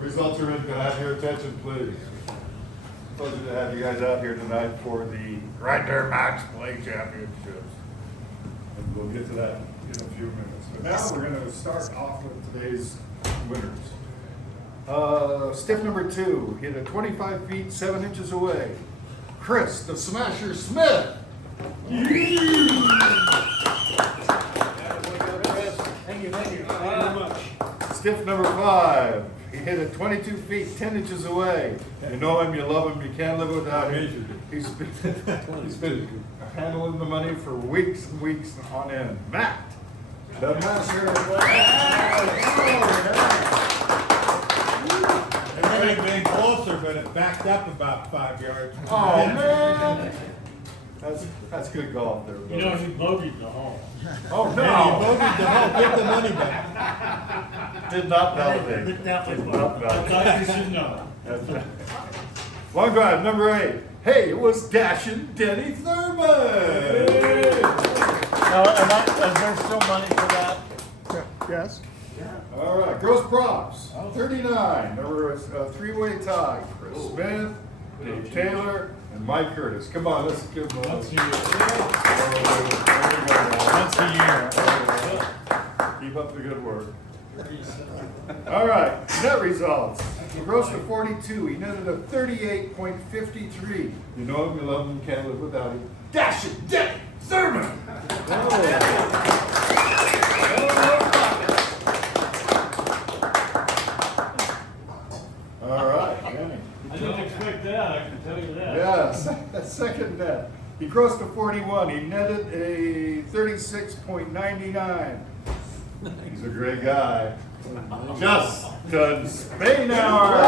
Results are in. Can I have your attention, please? Pleasure to have you guys out here tonight for the Grinder Match Play Championships. And we'll get to that in a few minutes. But now we're going to start off with today's winners. Stiff number 2 hit a 25 feet 7 inches away. Cris the Smasher Smith. Thank you very much. Stiff number 5. He hit it 22 feet 10 inches away. You know him, you love him, you can't live without him. He's been handling the money for weeks and weeks on end. Matt, the Master. It would have been closer, but it backed up about 5 yards. Oh man, that's good golf there. You know, he bogeyed the hole. Oh no! Yeah, you bogeyed the hole. Get the money back. Did not validate. But that was Did not I thought validate. you should know. That's right. Long drive number 8. Hey, it was dashing Denny Thurman. No, is there still money for that? Yes. All right, gross props, 39. There was a 3-way tie. Chris Smith, Dave Taylor, and Mike Curtis. Come on, let's give them Once a year. Once a year. Keep up the good work. All right, net results. He grossed a 42. He netted a 38.53. You know him, you love him, can't live without him. Dash it, Denny Thurman. All right, Denny. I didn't expect that, I can tell you that. Yeah, second net. He grossed a 41. He netted a 36.99. He's a great guy. Justin Spainhower.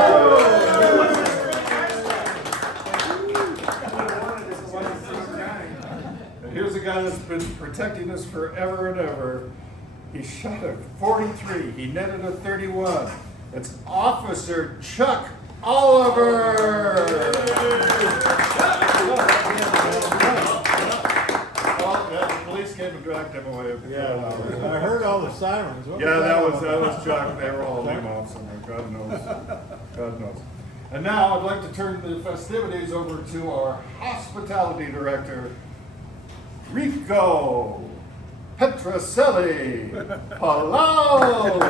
And here's a guy that's been protecting us forever and ever. He shot a 43. He netted a 31. It's Officer Chuck Oliver. The police came and dragged him away. Yeah, I heard all the sirens. What Yeah, that was all Chuck. They were all name off somewhere. God knows. God knows. And now I'd like to turn the festivities over to our hospitality director, Rico Petroselli Palau